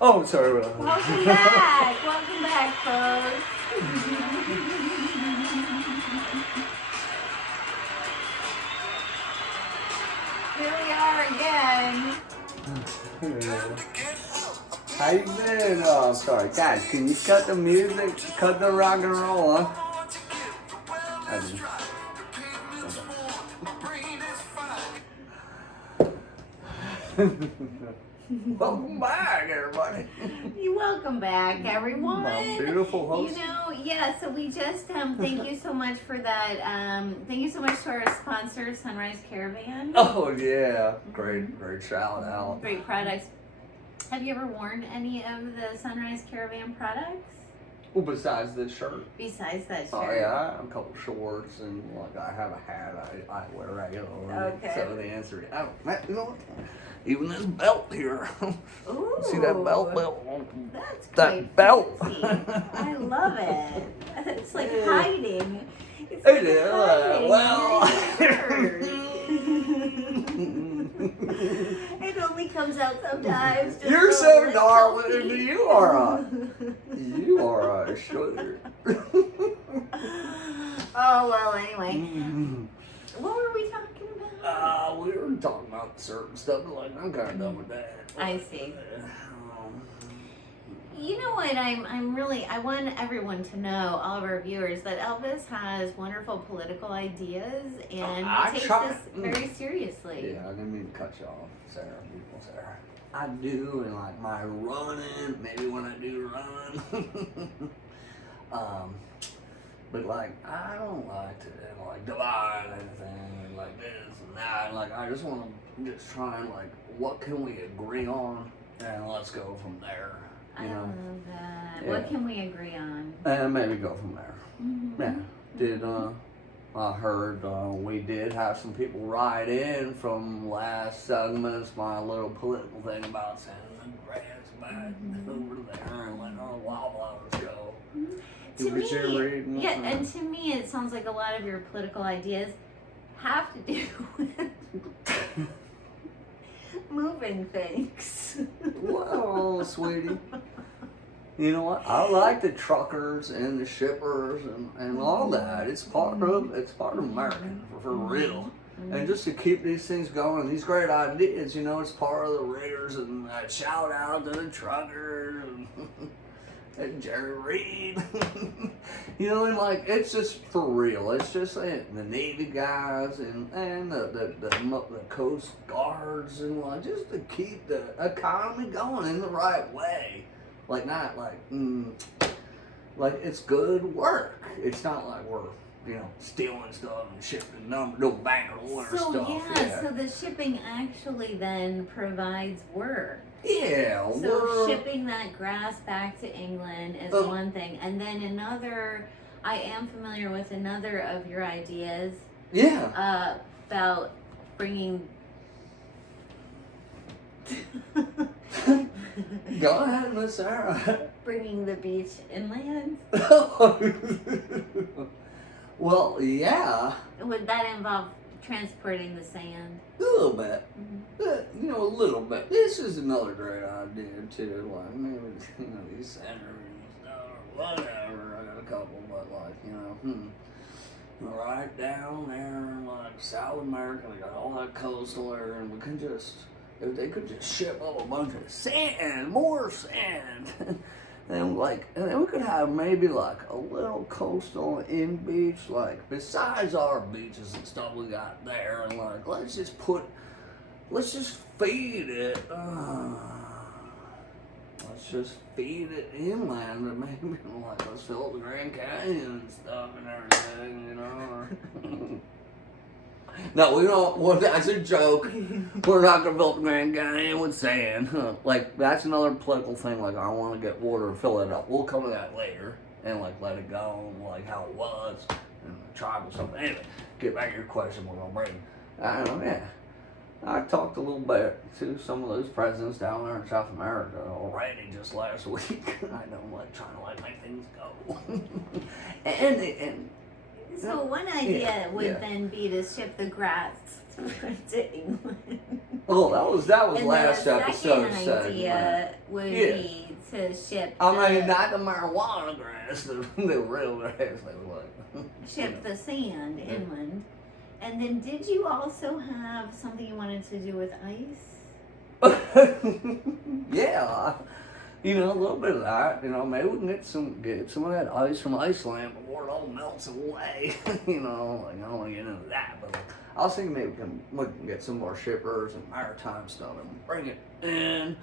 Oh, sorry. Welcome back. Welcome back, folks. Here we are again. How you been? Oh, I'm sorry. Guys, can you cut the music? Cut the rock and roll, huh? Welcome back, everybody. You're welcome back, everyone. My beautiful host. You know, yeah, so we just, thank you so much for that. Thank you so much to our sponsor, Sunrise Caravan. Oh, yeah. Great shout out. Great products. Have you ever worn any of the Sunrise Caravan products? Well, besides this shirt. Besides that shirt? Oh, yeah. I have a couple shorts and, like, I have a hat I wear regularly. Okay. So the answer is, you know what? Even this belt here. Ooh. See that belt? That's that quite belt. fancy. I love it. It's like hiding. It's It like is. hiding. Well. It only comes out sometimes. Just You're a so little darling. piece. You are a sugar. Oh, well, anyway. What were we talking about? We were talking about certain stuff, but like I'm kind of done with that. I see. You know what? I want everyone to know, all of our viewers, that Elvis has wonderful political ideas and he takes this very seriously. Yeah, I didn't mean to cut you off, Sarah. I do, and like my running, maybe when I do run. But like I don't like to like divide anything and like this and that. And, like I just want to just try and like what can we agree on and let's go from there. I You know? love that. Yeah. What can we agree on? And maybe go from there. Mm-hmm. Yeah. I heard we did have some people write in from last segments, my little political thing about sending the grass back over there and letting all the wildflowers go. To me, yeah, and to me it sounds like a lot of your political ideas have to do with moving things. Well, sweetie. You know what? I like the truckers and the shippers and all that. It's part of American for real. And just to keep these things going, these great ideas, you know, it's part of the riggers and shout out to the truckers and Jerry Reed. You know, and like it's just for real. It's just the Navy guys and the Coast Guards and like just to keep the economy going in the right way. Like not like it's good work. It's not like we're stealing stuff and shipping no bank or So stuff. yeah, so the shipping actually then provides work. Yeah. So shipping that grass back to England is one thing, and then I am familiar with another of your ideas. Yeah. About bringing. Go ahead, Miss Sarah. Bringing the beach inland. Well, yeah. Would that involve transporting the sand? A little bit. A little bit. This is another great idea, too. Like, maybe, these senators and stuff, or whatever. I got a couple, but, like, right down there in, like, South America, they got all that coastal area, and we can just, if they could just ship up a bunch of sand, more sand. And then we could have maybe like a little coastal in beach, like besides our beaches and stuff we got there, and like let's just feed it. Let's just feed it inland, and maybe like let's fill up the Grand Canyon and stuff and everything, No, we don't. Well, that's a joke. We're not gonna fill the Grand Canyon with sand. Like that's another political thing. Like I want to get water and fill it up. We'll come to that later and like let it go, like how it was and the tribe or something. Anyway, get back to your question. We're gonna bring. I don't know. Yeah, I talked a little bit to some of those presidents down there in South America already just last week. I know, like trying to make things go. and So one idea would then be to ship the grass to England. that was And last the episode. second idea would be to ship. I mean, not the marijuana grass, the real grass. They were like ship the sand inland. And then, did you also have something you wanted to do with ice? Yeah, a little bit of that. Maybe we can get some of that ice from Iceland before it all melts away. I don't want to get into that, but I was thinking maybe we can get some more shippers and maritime stuff and bring it in.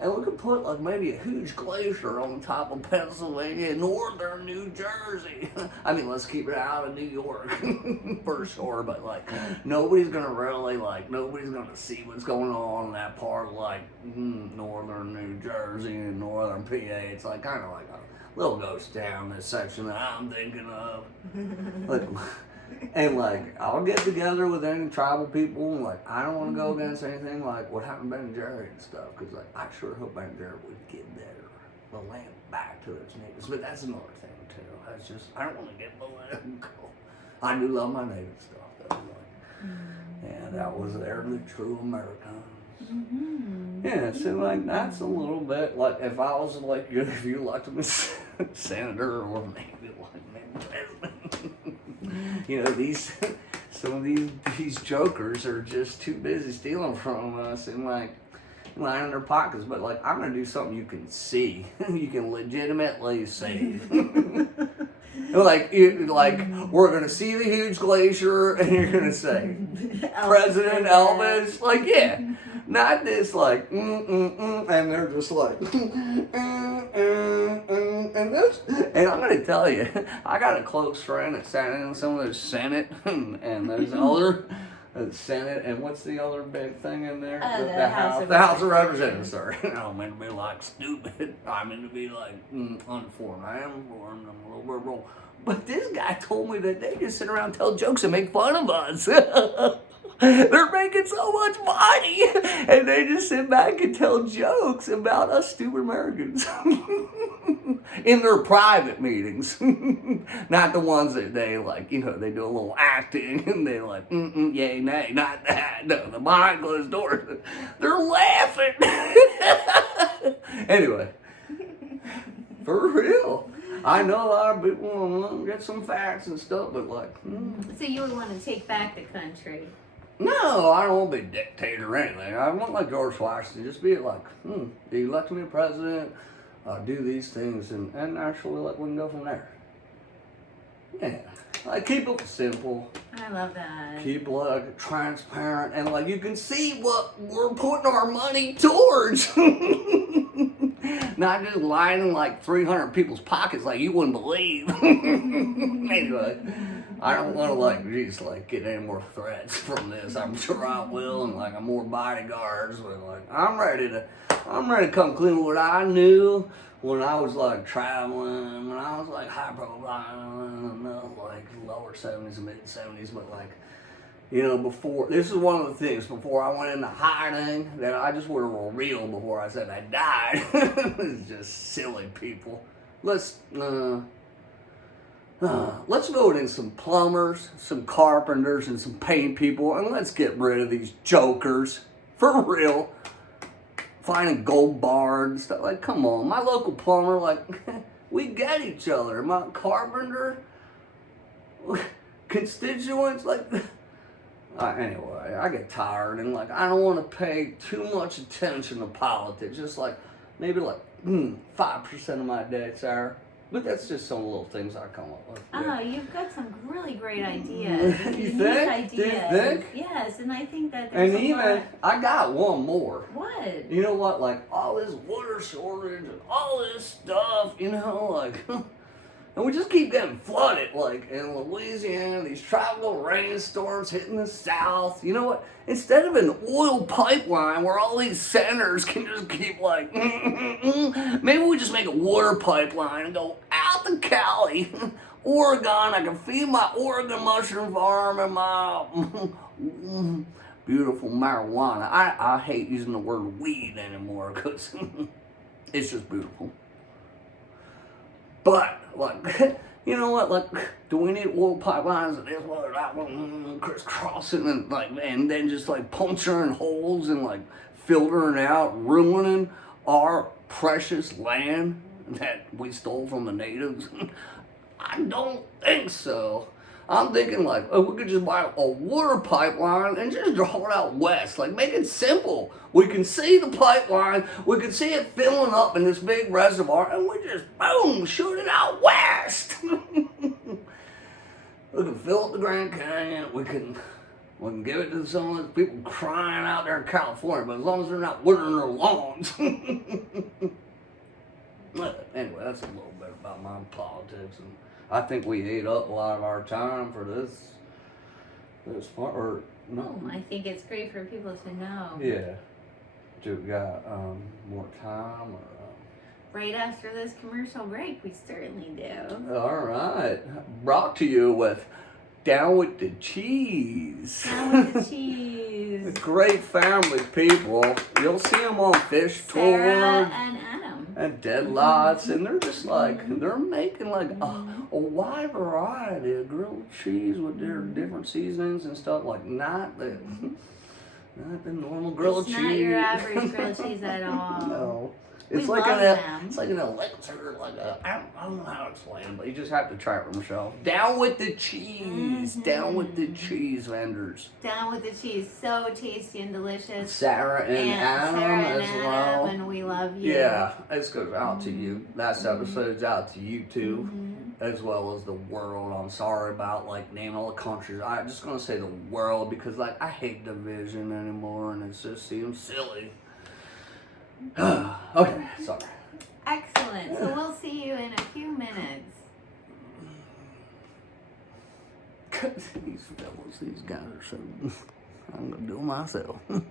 And we could put maybe a huge glacier on top of Pennsylvania, northern New Jersey. I mean, let's keep it out of New York for sure. But nobody's gonna really nobody's gonna see what's going on in that part of northern New Jersey and northern PA. It's kind of like a little ghost town. This section that I'm thinking of. And I'll get together with any tribal people and I don't want to go against anything what happened to Ben and Jerry and stuff, because I sure hope Ben and Jerry would get the land back to its natives. But that's another thing too. That's just, I don't want to get the land go. I do love my native stuff though. And that was they're the true Americans. Mm-hmm. Yeah, so that's a little bit if I was if you elected me senator or maybe president. Some of these jokers are just too busy stealing from us and lining their pockets. But I'm gonna do something you can see, you can legitimately see. We're gonna see the huge glacier, and you're gonna say, President Elvis. Yeah, not this and they're just and I'm gonna tell you, I got a close friend that sat in some of the Senate and those other Senate, and what's the other big thing in there? The House of Representatives. Sorry, I don't mean to be stupid. I mean to be uninformed. I am informed. I'm a little liberal. But this guy told me that they just sit around and tell jokes and make fun of us. They're making so much money, and they just sit back and tell jokes about us stupid Americans in their private meetings, not the ones that they they do a little acting and they yay, nay, not that. No, the behind closed doors, they're laughing. Anyway, for real. I know a lot of people want to get some facts and stuff, but So you would want to take back the country? No, I don't want to be a dictator or anything. I want George Washington, just be you elect me president, do these things, and actually we can go from there. Yeah, keep it simple. I love that. Keep transparent, and you can see what we're putting our money towards. Not just lining 300 people's pockets you wouldn't believe. Anyway, I don't want to get any more threats from this. I'm sure I will, and more bodyguards. But I'm ready to come clean with what I knew when I was traveling, when I was high profile, lower 70s and mid 70s, but before, this is one of the things, before I went into hiding, that I just would have revealed before I said I died. It's just silly people. Let's go in some plumbers, some carpenters, and some paint people, and let's get rid of these jokers. For real. Finding gold bars and stuff. Come on, my local plumber, we get each other. My carpenter, constituents, anyway, I get tired and I don't want to pay too much attention to politics. Just maybe 5% of my day, Sarah. But that's just some little things I come up with. Oh, you've got some really great ideas. You think? Do you think? Yes, and I think that there's I got one more. What? You know what? All this water shortage and all this stuff, and we just keep getting flooded, in Louisiana, these tropical rainstorms hitting the south. You know what? Instead of an oil pipeline where all these senators can just keep maybe we just make a water pipeline and go out to Cali, Oregon. I can feed my Oregon mushroom farm and my beautiful marijuana. I hate using the word weed anymore because it's just beautiful. But You know what? Like, do we need oil pipelines and this one or that one crisscrossing and then just like puncturing holes and like filtering out, ruining our precious land that we stole from the natives? I don't think so. I'm thinking like, oh, we could just buy a water pipeline and just draw it out west. Like, make it simple. We can see the pipeline, we can see it filling up in this big reservoir, and we just, boom, shoot it out west. We can fill up the Grand Canyon, we can give it to some of those people crying out there in California, but as long as they're not watering their lawns. Anyway, that's a little bit about my politics, and I think we ate up a lot of our time for this part, or no? I think it's great for people to know. Yeah. Do we got more time, or? Right after this commercial break, we certainly do. All right. Brought to you with Down with the Cheese. Down with the Cheese. Great family people. You'll see them on Fish Sarah Tour and Adam. and Dead Lots, and they're just like, they're making like a wide variety of grilled cheese with their different seasonings and stuff. Like not the normal grilled cheese. It's not your average grilled cheese at all. No. We It's like love them. it's like an elixir, like I don't know how to explain it, but you just have to try it for yourself. Down with the cheese, down with the cheese vendors. Down with the cheese, so tasty and delicious. Sarah and Adam Sarah and as Adam, well. and we love you. Yeah, this goes out to you. Last episode's out to you too, as well as the world. I'm sorry about like naming all the countries. I'm just gonna say the world because like I hate division anymore, and it just seems silly. Okay, sorry. Excellent. So we'll see you in a few minutes. These fellas, these guys are so. I'm gonna do it myself.